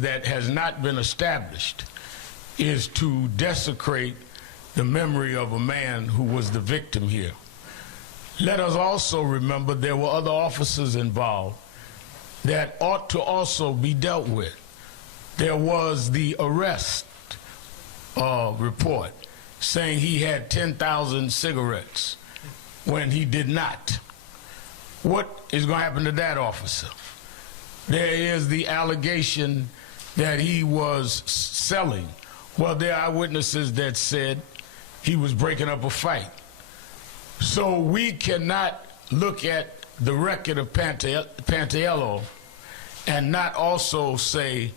that has not been established is to desecrate the memory of a man who was the victim here. Let us also remember there were other officers involved that ought to also be dealt with. There was the arrest report saying he had 10,000 cigarettes when he did not. What is going to happen to that officer? There is the allegation that he was selling. Well, there are eyewitnesses that said he was breaking up a fight. So we cannot look at the record of Pantaleo and not also say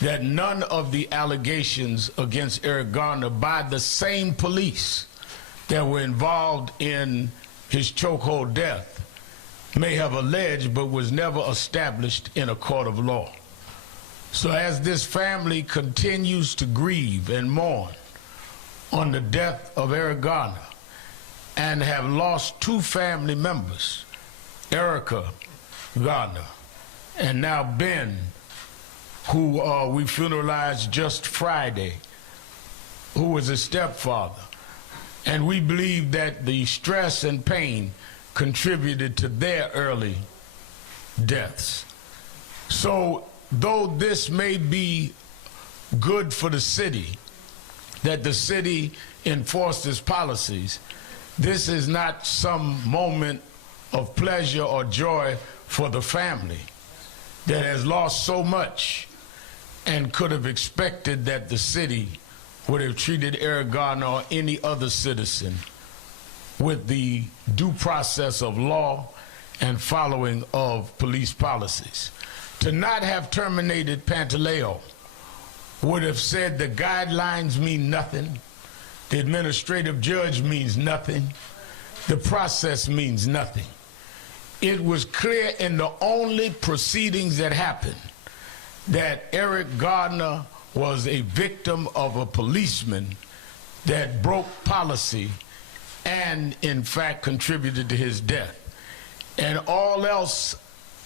that none of the allegations against Eric Garner by the same police that were involved in his chokehold death may have alleged but was never established in a court of law. So as this family continues to grieve and mourn on the death of Eric Garner and have lost two family members, Erica Garner and now Ben, who we funeralized just Friday, who was a stepfather. And we believe that the stress and pain contributed to their early deaths. So though this may be good for the city, that the city enforces policies, this is not some moment of pleasure or joy for the family that has lost so much and could have expected that the city would have treated Eric Garner or any other citizen with the due process of law and following of police policies. To not have terminated Pantaleo would have said the guidelines mean nothing, the administrative judge means nothing, the process means nothing. It was clear in the only proceedings that happened that Eric Garner was a victim of a policeman that broke policy and in fact contributed to his death. And all else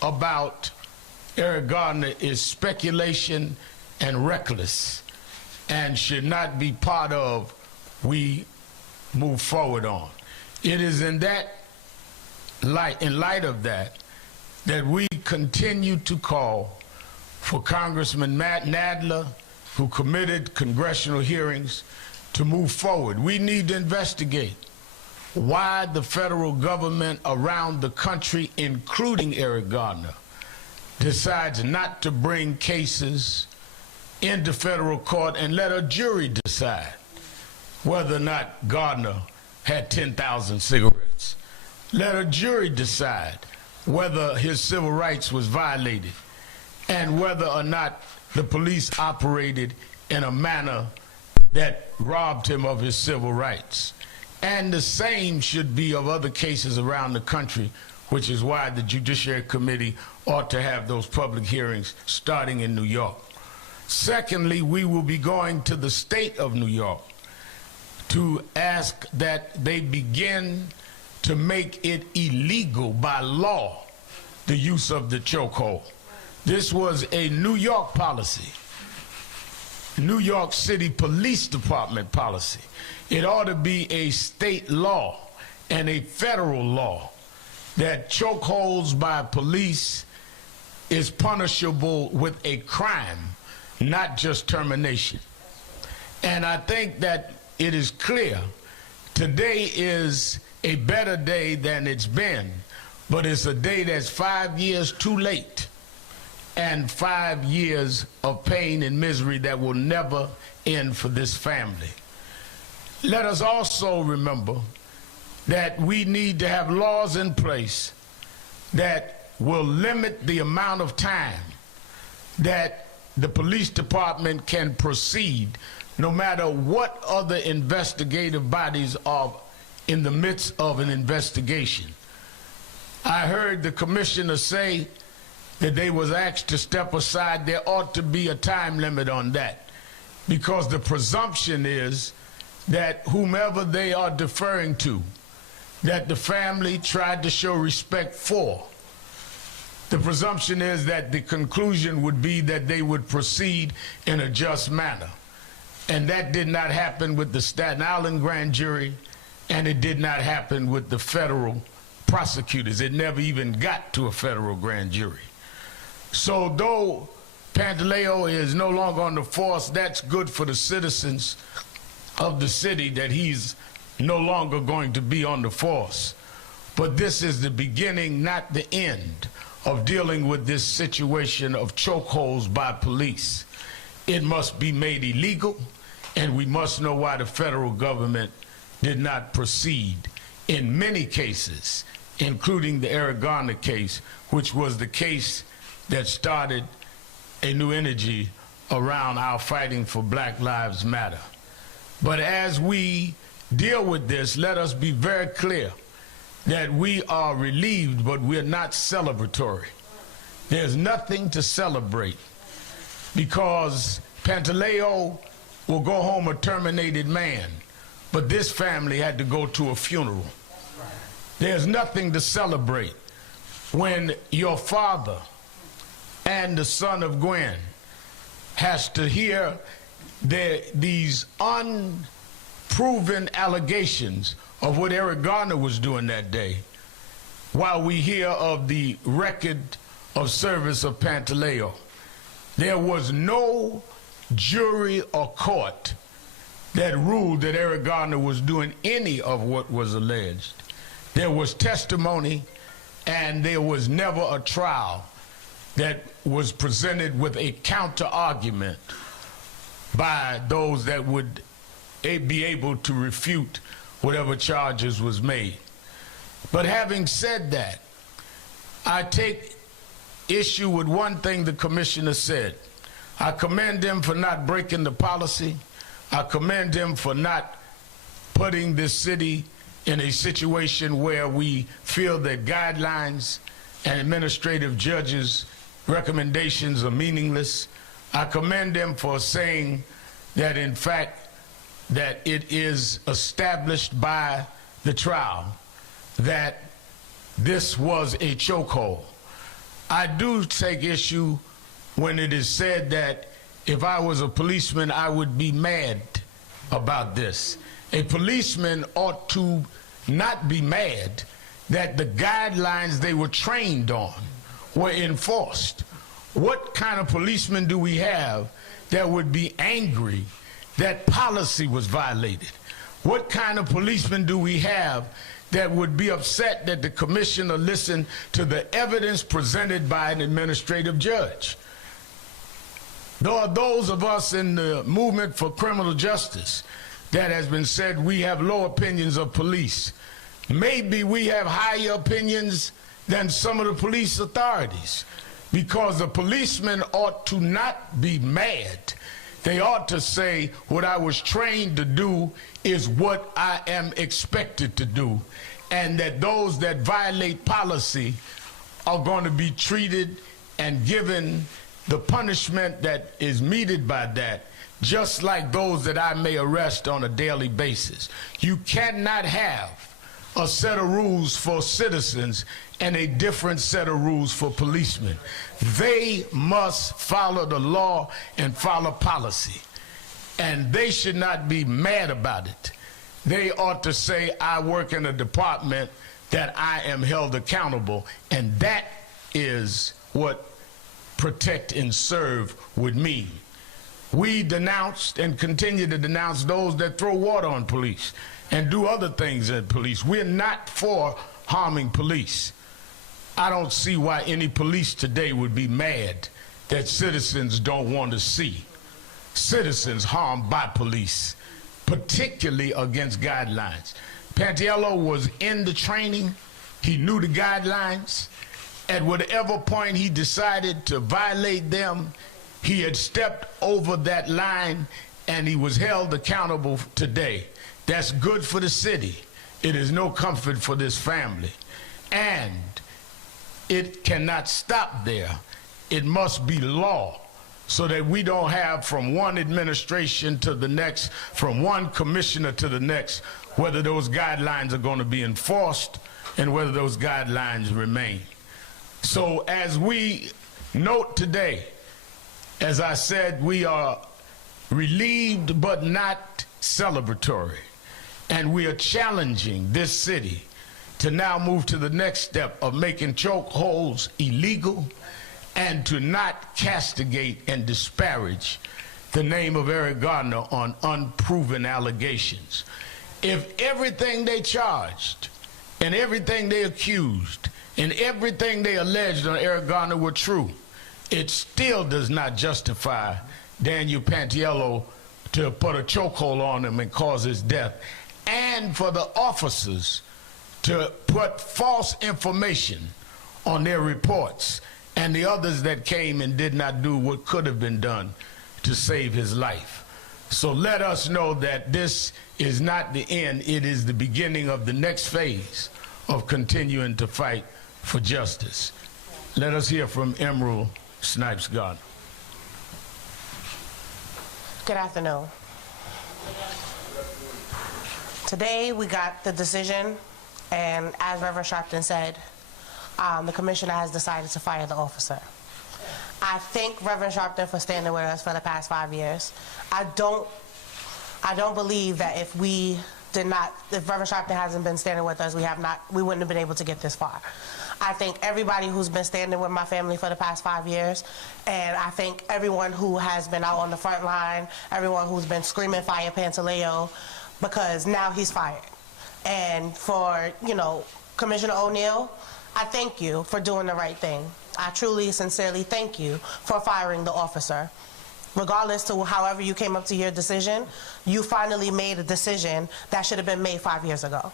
about Eric Garner is speculation and reckless and should not be part of we move forward on. It is in that light, in light of that, that we continue to call for Congressman Matt Nadler, who committed congressional hearings, to move forward. We need to investigate why the federal government around the country, including Eric Garner, decides not to bring cases into federal court and let a jury decide whether or not Garner had 10,000 cigarettes. Let a jury decide whether his civil rights was violated and whether or not the police operated in a manner that robbed him of his civil rights. And the same should be of other cases around the country, which is why the Judiciary Committee ought to have those public hearings starting in New York. Secondly, we will be going to the state of New York to ask that they begin to make it illegal by law, the use of the chokehold. This was a New York policy, New York City Police Department policy. It ought to be a state law and a federal law that chokeholds by police is punishable with a crime, not just termination. And I think that it is clear today is a better day than it's been, but it's a day that's 5 years too late and 5 years of pain and misery that will never end for this family. Let us also remember that we need to have laws in place that will limit the amount of time that the police department can proceed, no matter what other investigative bodies are in the midst of an investigation. I heard the commissioner say that they was asked to step aside. There ought to be a time limit on that, because the presumption is that whomever they are deferring to, that the family tried to show respect for, the presumption is that the conclusion would be that they would proceed in a just manner. And that did not happen with the Staten Island grand jury, and it did not happen with the federal prosecutors. It never even got to a federal grand jury. So though Pantaleo is no longer on the force, that's good for the citizens of the city that he's no longer going to be on the force. But this is the beginning, not the end, of dealing with this situation of chokeholds by police. It must be made illegal, and we must know why the federal government did not proceed in many cases, including the Eric Garner case, which was the case that started a new energy around our fighting for Black Lives Matter. But as we deal with this, let us be very clear that we are relieved, but we're not celebratory. There's nothing to celebrate, because Pantaleo will go home a terminated man, but this family had to go to a funeral. There's nothing to celebrate when your father and the son of Gwen has to hear these unproven allegations of what Eric Garner was doing that day, while we hear of the record of service of Pantaleo. There was no jury or court that ruled that Eric Garner was doing any of what was alleged. There was testimony, and there was never a trial that was presented with a counter-argument by those that would be able to refute whatever charges was made. But having said that, I take issue with one thing the commissioner said. I commend him for not breaking the policy. I commend him for not putting this city in a situation where we feel that guidelines and administrative judges' recommendations are meaningless. I commend him for saying that, in fact, that it is established by the trial that this was a chokehold. I do take issue when it is said that if I was a policeman, I would be mad about this. A policeman ought to not be mad that the guidelines they were trained on were enforced. What kind of policeman do we have that would be angry that policy was violated? What kind of policeman do we have that would be upset that the commissioner listened to the evidence presented by an administrative judge? There are those of us in the movement for criminal justice that has been said we have low opinions of police. Maybe we have higher opinions than some of the police authorities, because the policemen ought to not be mad. They ought to say, what I was trained to do is what I am expected to do, and that those that violate policy are going to be treated and given the punishment that is meted by that, just like those that I may arrest on a daily basis. You cannot have a set of rules for citizens and a different set of rules for policemen. They must follow the law and follow policy, and they should not be mad about it. They ought to say, I work in a department that I am held accountable, and that is what protect and serve would mean. We denounced and continue to denounce those that throw water on police and do other things at police. We're not for harming police. I don't see why any police today would be mad that citizens don't want to see citizens harmed by police, particularly against guidelines. Pantaleo was in the training. He knew the guidelines. At whatever point he decided to violate them, he had stepped over that line, and he was held accountable today. That's good for the city. It is no comfort for this family. And it cannot stop there. It must be law, so that we don't have from one administration to the next, from one commissioner to the next, whether those guidelines are going to be enforced and whether those guidelines remain. So as we note today, as I said, we are relieved but not celebratory. And we are challenging this city to now move to the next step of making chokeholds illegal and to not castigate and disparage the name of Eric Garner on unproven allegations. If everything they charged and everything they accused and everything they alleged on Eric Garner were true, it still does not justify Daniel Pantaleo to put a chokehold on him and cause his death, and for the officers to put false information on their reports, and the others that came and did not do what could have been done to save his life. So let us know that this is not the end, it is the beginning of the next phase of continuing to fight for justice. Let us hear from Emerald Snipes Garner. Good afternoon. Today we got the decision, and as Reverend Sharpton said, the commissioner has decided to fire the officer. I thank Reverend Sharpton for standing with us for the past 5 years. I don't believe that if Reverend Sharpton hasn't been standing with us, we wouldn't have been able to get this far. I thank everybody who's been standing with my family for the past 5 years, and I thank everyone who has been out on the front line, everyone who's been screaming fire Pantaleo, because now he's fired. And for, Commissioner O'Neill, I thank you for doing the right thing. I truly, sincerely thank you for firing the officer. Regardless to however you came up to your decision, you finally made a decision that should have been made 5 years ago.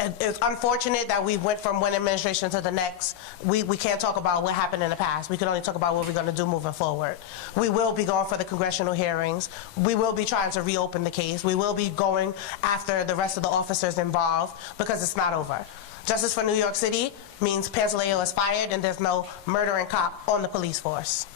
It's unfortunate that we went from one administration to the next. We can't talk about what happened in the past. We can only talk about what we're going to do moving forward. We will be going for the congressional hearings. We will be trying to reopen the case. We will be going after the rest of the officers involved, because it's not over. Justice for New York City means Pantaleo is fired and there's no murdering cop on the police force.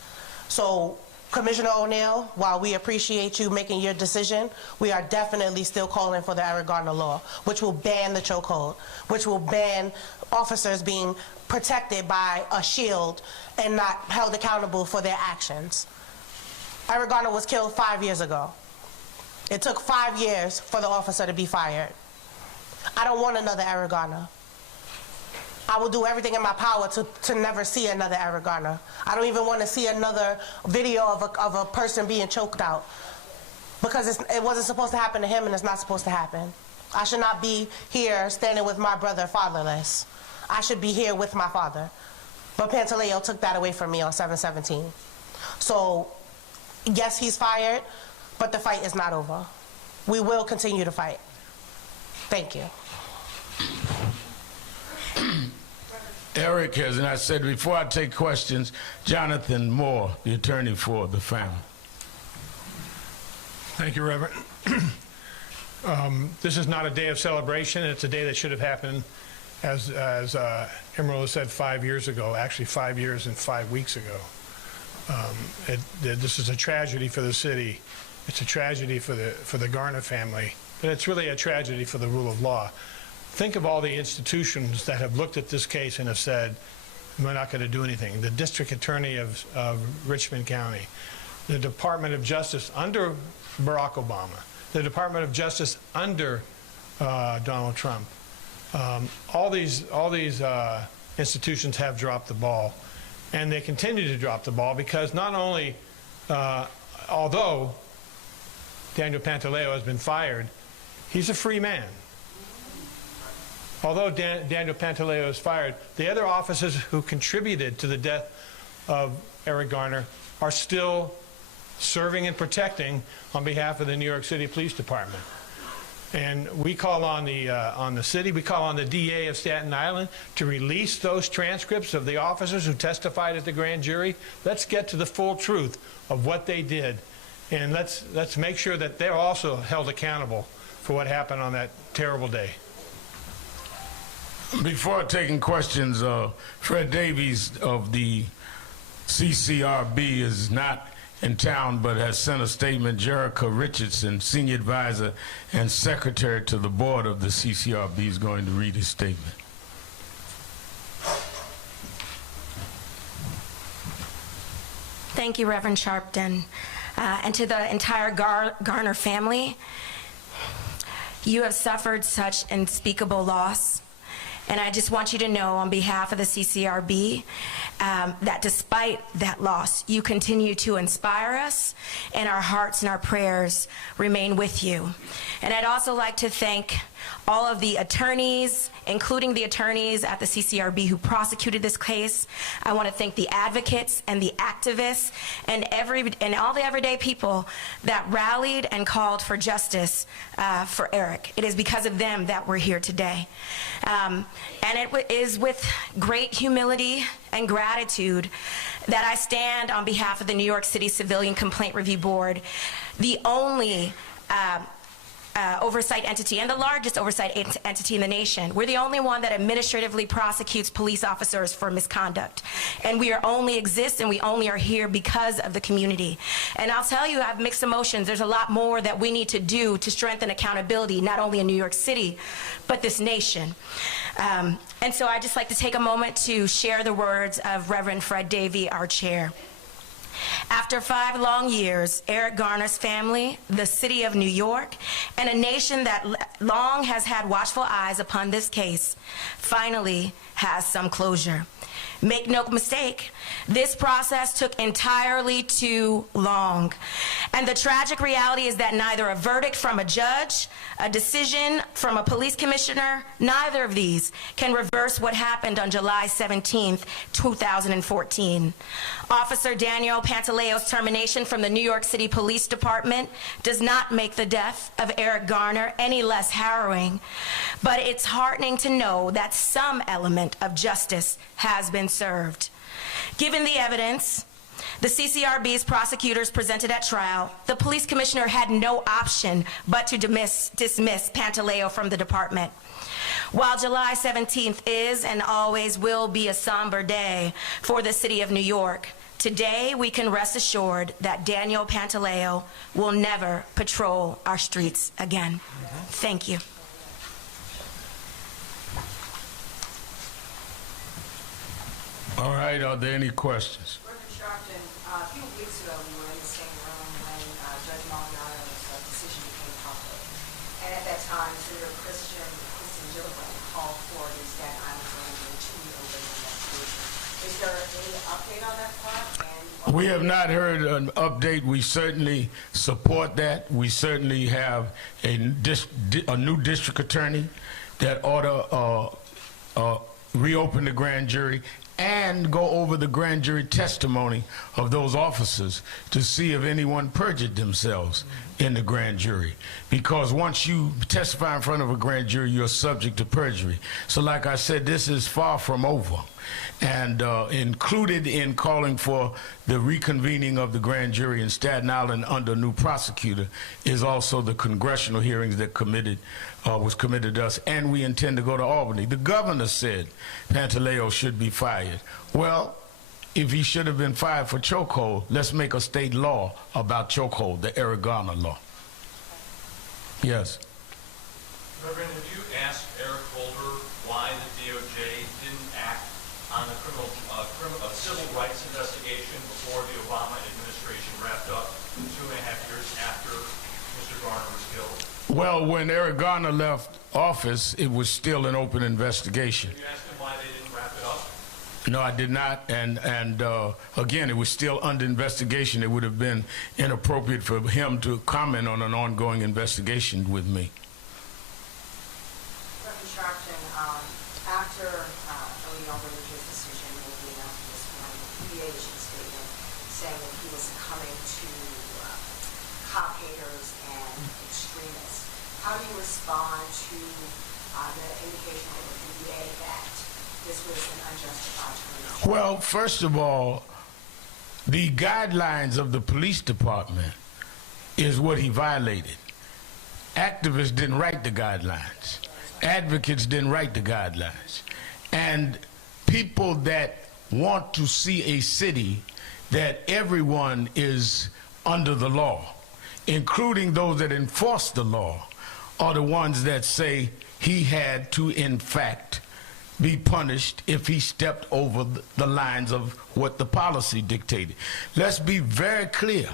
So, Commissioner O'Neill, while we appreciate you making your decision, we are definitely still calling for the Eric Garner law, which will ban the chokehold, which will ban officers being protected by a shield and not held accountable for their actions. Eric Garner was killed 5 years ago. It took 5 years for the officer to be fired. I don't want another Eric Garner. I will do everything in my power to never see another Eric Garner. I don't even want to see another video of a person being choked out, because it wasn't supposed to happen to him, and it's not supposed to happen. I should not be here standing with my brother fatherless. I should be here with my father. But Pantaleo took that away from me on 7/17. So, yes, he's fired, but the fight is not over. We will continue to fight. Thank you. Eric has, and I said before I take questions, Jonathan Moore, the attorney for the family. Thank you, Reverend. This is not a day of celebration. It's a day that should have happened, as Emerald said, 5 years ago, actually 5 years and 5 weeks ago. This is a tragedy for the city. It's a tragedy for the Garner family, but it's really a tragedy for the rule of law. Think of all the institutions that have looked at this case and have said, we're not going to do anything. The district attorney of Richmond County, the Department of Justice under Barack Obama, the Department of Justice under Donald Trump. All these institutions have dropped the ball, and they continue to drop the ball, because not only, although Daniel Pantaleo has been fired, he's a free man. Although Daniel Pantaleo is fired, the other officers who contributed to the death of Eric Garner are still serving and protecting on behalf of the New York City Police Department. And we call on the city, we call on the DA of Staten Island to release those transcripts of the officers who testified at the grand jury. Let's get to the full truth of what they did, and let's make sure that they're also held accountable for what happened on that terrible day. Before taking questions, Fred Davies of the CCRB is not in town, but has sent a statement. Jerica Richardson, Senior Advisor and Secretary to the Board of the CCRB, is going to read his statement. thank you, Reverend Sharpton, and to the entire Garner family. You have suffered such unspeakable loss. And I just want you to know on behalf of the CCRB that despite that loss, you continue to inspire us, and our hearts and our prayers remain with you. And I'd also like to thank all of the attorneys, including the attorneys at the CCRB who prosecuted this case. I want to thank the advocates and the activists and all the everyday people that rallied and called for justice for Eric. It is because of them that we're here today. And it is with great humility and gratitude that I stand on behalf of the New York City Civilian Complaint Review Board, the only oversight entity and the largest oversight entity in the nation. We're the only one that administratively prosecutes police officers for misconduct. And we only exist and we only are here because of the community. And I'll tell you, I have mixed emotions. There's a lot more that we need to do to strengthen accountability, not only in New York City, but this nation. And so I'd just like to take a moment to share the words of Reverend Fred Davey, our chair. After 5 long years, Eric Garner's family, the city of New York, and a nation that long has had watchful eyes upon this case, finally has some closure. Make no mistake, this process took entirely too long. And the tragic reality is that neither a verdict from a judge, a decision from a police commissioner, neither of these can reverse what happened on July 17th, 2014. Officer Daniel Pantaleo's termination from the New York City Police Department does not make the death of Eric Garner any less harrowing, but it's heartening to know that some element of justice has been served. Given the evidence the CCRB's prosecutors presented at trial, the police commissioner had no option but to dismiss Pantaleo from the department. While July 17th is and always will be a somber day for the city of New York, today we can rest assured that Daniel Pantaleo will never patrol our streets again. Thank you. All right, are there any questions? Reverend Sharpton, a few weeks ago we were in the same room when Judge Maldondo's decision became public. And at that time, Senator Kristen Gillibrand called for the Staten Island Grand Jury to reopen the investigation. Is there any update on that part? We have not heard an update. We certainly support that. We certainly have a new district attorney that ought to reopen the grand jury and go over the grand jury testimony of those officers to see if anyone perjured themselves in the grand jury. Because once you testify in front of a grand jury, you're subject to perjury. So like I said, this is far from over. And included in calling for the reconvening of the grand jury in Staten Island under new prosecutor is also the congressional hearings that was committed to us, and we intend to go to Albany. The governor said Pantaleo should be fired. Well, if he should have been fired for chokehold, let's make a state law about chokehold, the Eric Garner law. Yes. Reverend, have you asked Eric Holder why the DOJ didn't act on the civil rights investigation before the Obama administration wrapped up 2.5 years after Mr. Garner was killed? Well, when Eric Garner left office, it was still an open investigation. Did you ask him why they didn't wrap it up? No, I did not, and again, it was still under investigation. It would have been inappropriate for him to comment on an ongoing investigation with me. Reverend Sharpton, after O'Neill Religion's decision will be announced this morning, he issued a statement saying that he was succumbing to cop haters and extremists. How do you respond to the indication of the DA that this was an unjustified termination? Well, first of all, the guidelines of the police department is what he violated. Activists didn't write the guidelines. Advocates didn't write the guidelines. And people that want to see a city that everyone is under the law, including those that enforce the law, are the ones that say he had to, in fact, be punished if he stepped over the lines of what the policy dictated. Let's be very clear.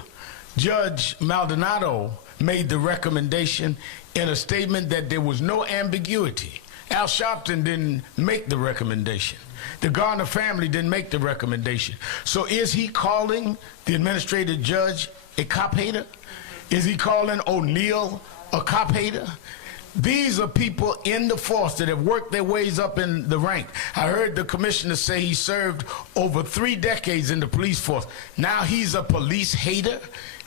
Judge Maldonado made the recommendation in a statement that there was no ambiguity. Al Sharpton didn't make the recommendation. The Garner family didn't make the recommendation. So is he calling the administrative judge a cop hater? Is he calling O'Neill a cop hater? These are people in the force that have worked their ways up in the rank. I heard the commissioner say he served over 3 decades in the police force. Now he's a police hater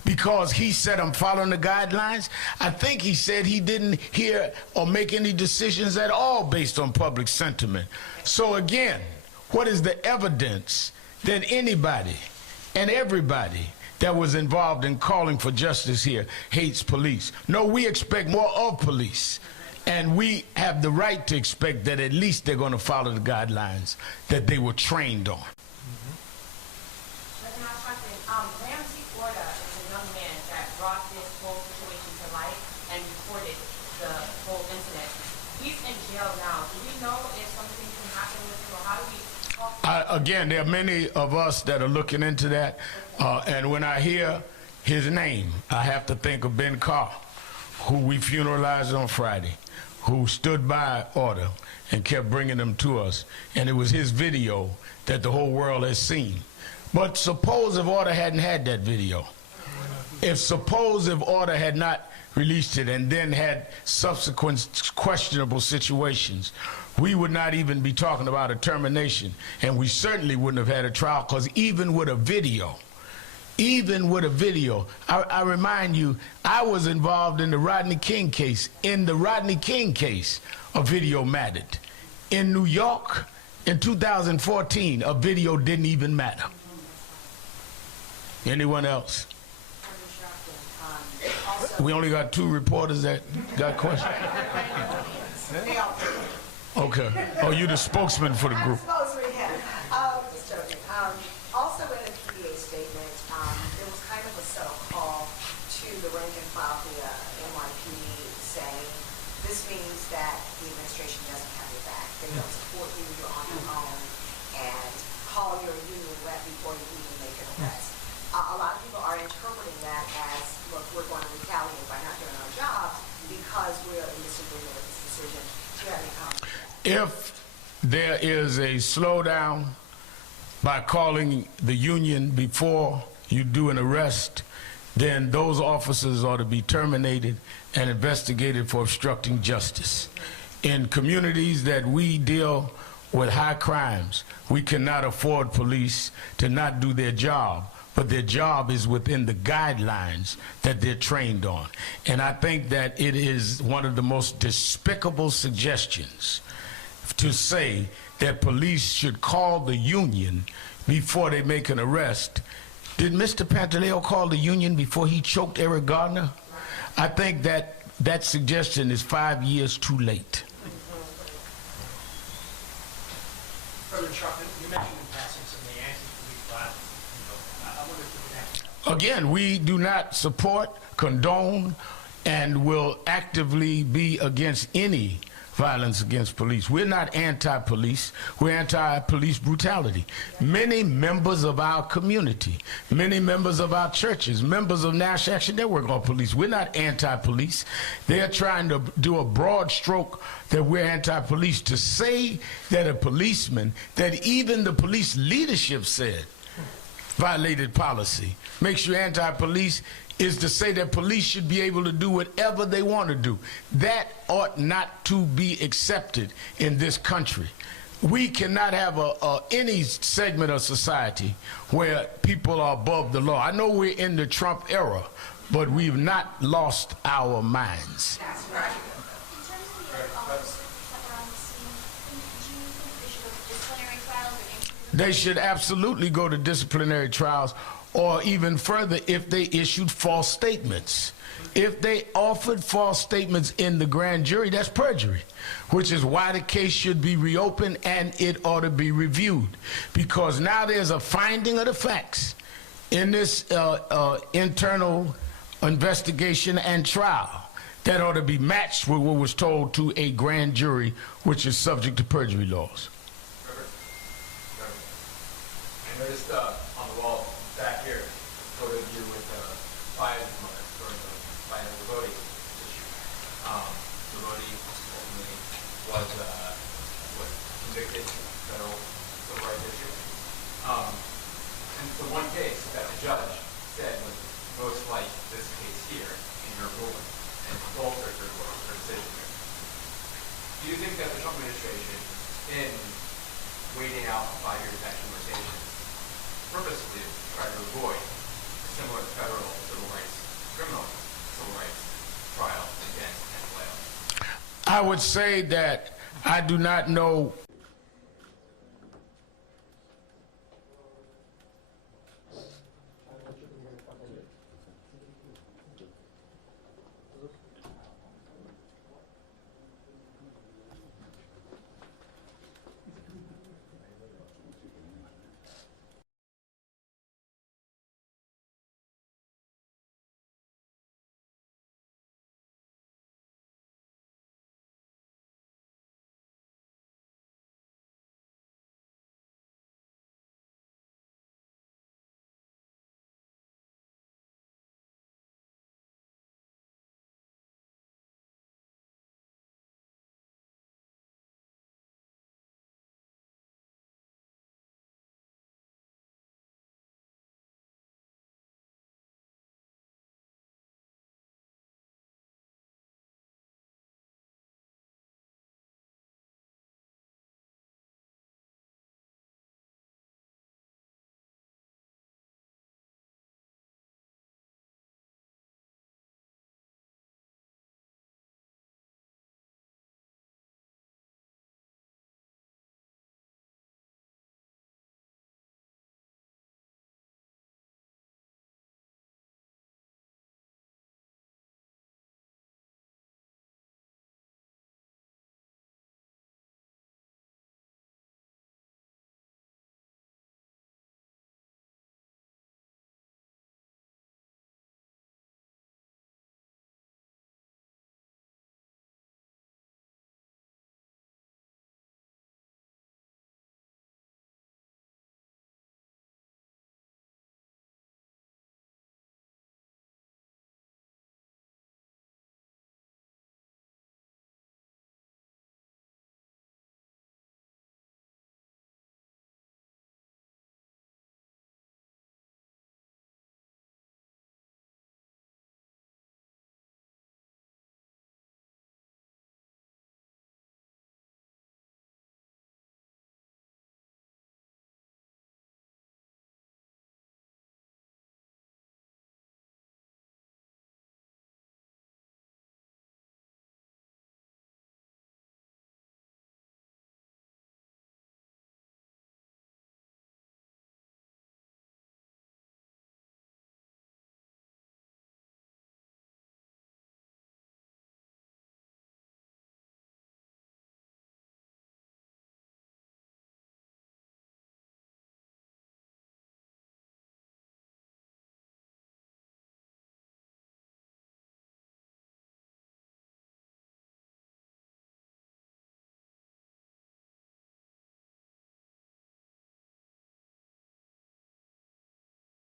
because he said, I'm following the guidelines. I think he said he didn't hear or make any decisions at all based on public sentiment. So again, what is the evidence that anybody and everybody that was involved in calling for justice here hates police? No, we expect more of police. And we have the right to expect that at least they're going to follow the guidelines that they were trained on. Ramsey, Florida is a young man that brought this whole situation to light and reported the whole incident. He's in jail now. Do we know if something can happen with him, or how do we talk? Again, there are many of us that are looking into that. And when I hear his name, I have to think of Ben Carr, who we funeralized on Friday, who stood by order and kept bringing them to us. And it was his video that the whole world has seen. But suppose if order hadn't had that video, suppose if order had not released it and then had subsequent questionable situations, we would not even be talking about a termination, and we certainly wouldn't have had a trial, because even with a video, I remind you, I was involved in the Rodney King case. In the Rodney King case, a video mattered. In New York, in 2014, a video didn't even matter. Anyone else? We only got 2 reporters that got questions. Okay. Oh, you're the spokesman for the group. Just joking. Also in the PDA statement, there was kind of a subtle call to the rank and file of the NYPD saying this means that the administration doesn't have your back. They don't support you, you're on your own, and call your union rep before you even make an arrest. A lot of people are interpreting that as, look, we're going to retaliate by not doing our jobs because we're in disagreement with this decision. Do you have any comments? If there is a slowdown by calling the union before you do an arrest, then those officers ought to be terminated and investigated for obstructing justice. In communities that we deal with high crimes, we cannot afford police to not do their job, but their job is within the guidelines that they're trained on. And I think that it is one of the most despicable suggestions to say that police should call the union before they make an arrest. Did Mr. Pantaleo call the union before he choked Eric Garner? I think that that suggestion is 5 years too late. President Sharpton, you mentioned in passing some of the anti-police violence. I wonder if you could answer. Again, we do not support, condone, and will actively be against any violence against police. We're not anti-police. We're anti-police brutality. Many members of our community, many members of our churches, members of National Action Network on police, we're not anti-police. They're trying to do a broad stroke that we're anti-police. To say that a policeman, that even the police leadership said violated policy, makes you anti-police, is to say that police should be able to do whatever they want to do. That ought not to be accepted in this country. We cannot have any segment of society where people are above the law. I know we're in the Trump era, but we've not lost our minds. That's right. In terms of the officers that were on the scene, do you think they should go to disciplinary trials or They should absolutely go to disciplinary trials, or even further, if they issued false statements. If they offered false statements in the grand jury, that's perjury, which is why the case should be reopened and it ought to be reviewed. Because now there's a finding of the facts in this internal investigation and trial that ought to be matched with what was told to a grand jury, which is subject to perjury laws. Reverend, I noticed on the wall back here, a photo of you with Baya's mother during the Baya Levoti issue. Levoti ultimately was convicted federal civil rights issue. And the one case that the judge said was most like this case here in your ruling, and bolstered her decision here. Do you think that the Trump administration, in waiting out 5 years of that conversation, purposely tried to avoid a similar federal civil rights, criminal civil rights trial against Ken Flail? I would say that I do not know